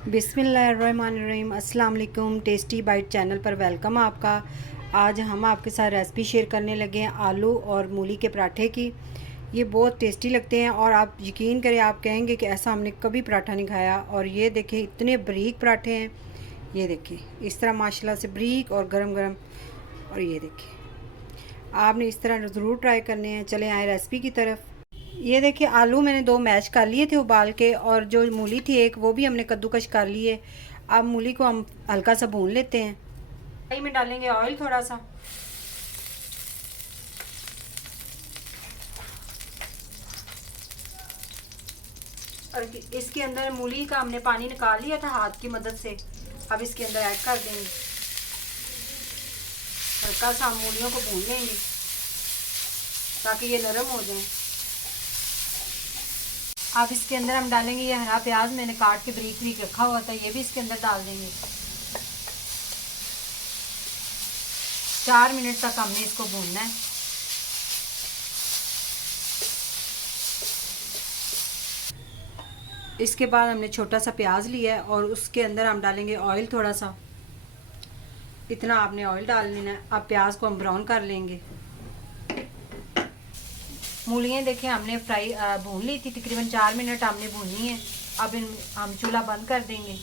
बिस्मिल्लाहिर्रहमानिर्रहीम। अस्सलाम वालेकुम। टेस्टी बाइट चैनल पर वेलकम आपका। आज हम आपके साथ रेसिपी शेयर करने लगे हैं आलू और मूली के पराठे की। ये बहुत टेस्टी लगते हैं और आप यकीन करें, आप कहेंगे कि ऐसा हमने कभी पराठा नहीं खाया। और ये देखें, इतने बारीक पराठे हैं। ये देखें इस तरह माशाल्लाह से बारीक और गरम गरम। और ये देखें, आपने इस तरह ज़रूर ट्राई करने हैं। चले आए रेसिपी की तरफ। ये देखिए, आलू मैंने 2 मैश कर लिए थे उबाल के, और जो मूली थी एक, वो भी हमने कद्दूकश कर ली है। अब मूली को हम हल्का सा भून लेते हैं। कढ़ाई में डालेंगे ऑयल थोड़ा सा। और इसके अंदर मूली का हमने पानी निकाल लिया था हाथ की मदद से। अब इसके अंदर ऐड कर देंगे। हल्का सा हम मूलियों को भून लेंगे ताकि ये नरम हो जाए। अब इसके अंदर हम डालेंगे ये हरा प्याज, मैंने काट के बारीक बारीक रखा हुआ था, ये भी इसके अंदर डाल देंगे। 4 मिनट तक हमने इसको भूनना है। इसके बाद हमने छोटा सा प्याज लिया है और उसके अंदर हम डालेंगे ऑयल थोड़ा सा। इतना आपने ऑयल डाल लेना है। अब प्याज को हम ब्राउन कर लेंगे। मूलियाँ देखें हमने फ्राई भून ली थी, तकरीबन 4 मिनट हमने भूनी है। अब हम चूल्हा बंद कर देंगे।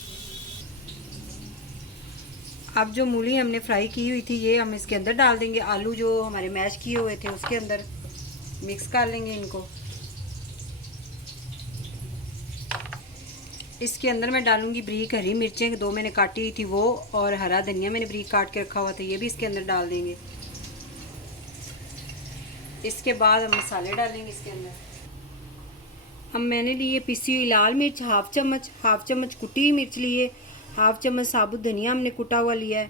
अब जो मूली हमने फ्राई की हुई थी, ये हम इसके अंदर डाल देंगे। आलू जो हमारे मैश किए हुए थे उसके अंदर मिक्स कर लेंगे इनको। इसके अंदर मैं डालूंगी बारीक हरी मिर्चें, 2 मैंने काटी हुई थी वो, और हरा धनिया मैंने बारीक काट के रखा हुआ था, ये भी इसके अंदर डाल देंगे। इसके बाद हम मसाले डालेंगे इसके अंदर। हम मैंने लिए पिसी हुई लाल मिर्च हाफ चम्मच कुटी हुई मिर्च लिए, हाफ चम्मच साबुत धनिया हमने कुटा हुआ लिया है,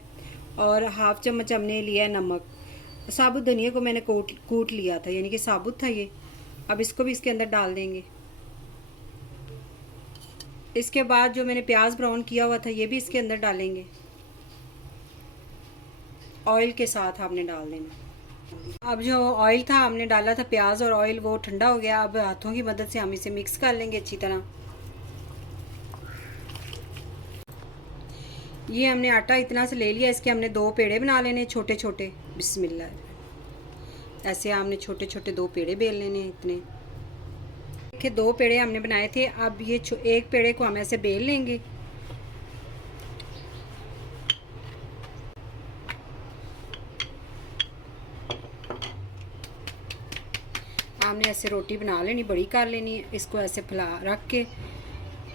और हाफ चम्मच हमने लिया है नमक। साबुत धनिया को मैंने कूट लिया था, यानी कि साबुत था ये। अब इसको भी इसके अंदर डाल देंगे। इसके बाद जो मैंने प्याज ब्राउन किया हुआ था, ये भी इसके अंदर डालेंगे। ऑयल के साथ आपने डाल देना। अब जो ऑयल था हमने डाला था प्याज और ऑयल, वो ठंडा हो गया। अब हाथों की मदद से हम इसे मिक्स कर लेंगे अच्छी तरह। ये हमने आटा इतना से ले लिया, इसके हमने 2 पेड़े बना लेने छोटे छोटे। बिस्मिल्लाह। ऐसे हमने छोटे छोटे 2 पेड़े बेल लेने इतने। देखिए 2 पेड़े हमने बनाए थे। अब ये एक पेड़े को हम ऐसे बेल लेंगे। हमने ऐसे रोटी बना लेनी, बड़ी कर लेनी है। इसको ऐसे फैला रख के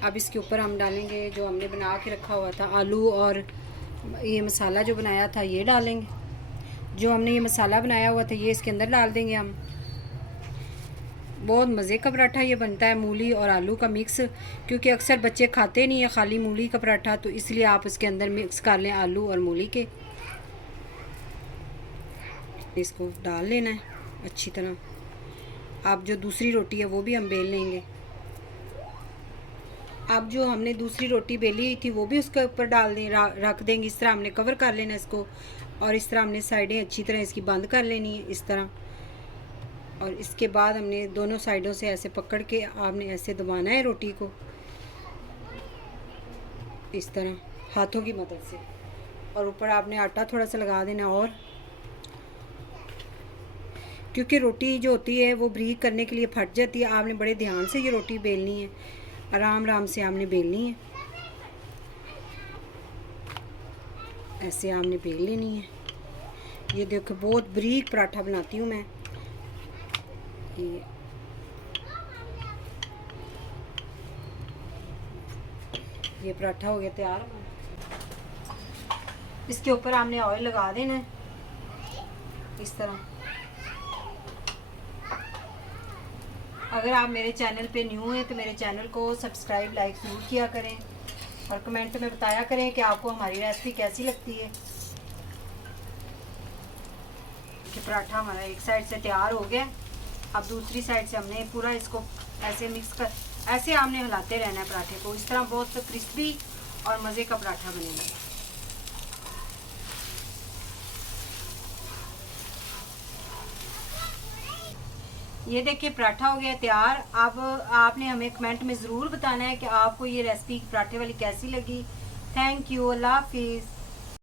अब इसके ऊपर हम डालेंगे जो हमने बना के रखा हुआ था आलू, और ये मसाला जो बनाया था ये डालेंगे। जो हमने ये मसाला बनाया हुआ था ये इसके अंदर डाल देंगे हम। बहुत मज़े का पराठा ये बनता है, मूली और आलू का मिक्स। क्योंकि अक्सर बच्चे खाते नहीं है खाली मूली का पराठा, तो इसलिए आप इसके अंदर मिक्स कर लें आलू और मूली के। इसको डाल लेना है अच्छी तरह। अब जो दूसरी रोटी है वो भी हम बेल लेंगे। अब जो हमने दूसरी रोटी बेली हुई थी वो भी उसके ऊपर डाल दें, रख देंगे। इस तरह हमने कवर कर लेना इसको, और इस तरह हमने साइडें अच्छी तरह इसकी बंद कर लेनी है इस तरह। और इसके बाद हमने दोनों साइडों से ऐसे पकड़ के आपने ऐसे दबाना है रोटी को, इस तरह हाथों की मदद से। और ऊपर आपने आटा थोड़ा सा लगा देना। और क्योंकि रोटी जो होती है वो बारीक करने के लिए फट जाती है, आपने बड़े ध्यान से ये रोटी बेलनी है, आराम आराम से आपने बेलनी है। ऐसे आपने बेल लेनी है। ये देखो बहुत बारीक पराठा बनाती हूँ मैं। ये पराठा हो गया तैयार। इसके ऊपर हमने ऑयल लगा देना है इस तरह। अगर आप मेरे चैनल पे न्यू हैं तो मेरे चैनल को सब्सक्राइब लाइक ज़रूर किया करें, और कमेंट में बताया करें कि आपको हमारी रेसिपी कैसी लगती है। कि पराठा हमारा एक साइड से तैयार हो गया। अब दूसरी साइड से हमने पूरा इसको ऐसे मिक्स कर, ऐसे हमने हिलाते रहना है पराठे को। इस तरह बहुत क्रिस्पी और मज़े का पराठा बनेगा। ये देखिए पराठा हो गया तैयार। अब आपने हमें कमेंट में ज़रूर बताना है कि आपको ये रेसिपी पराठे वाली कैसी लगी। थैंक यू, अल्लाह हाफिज़।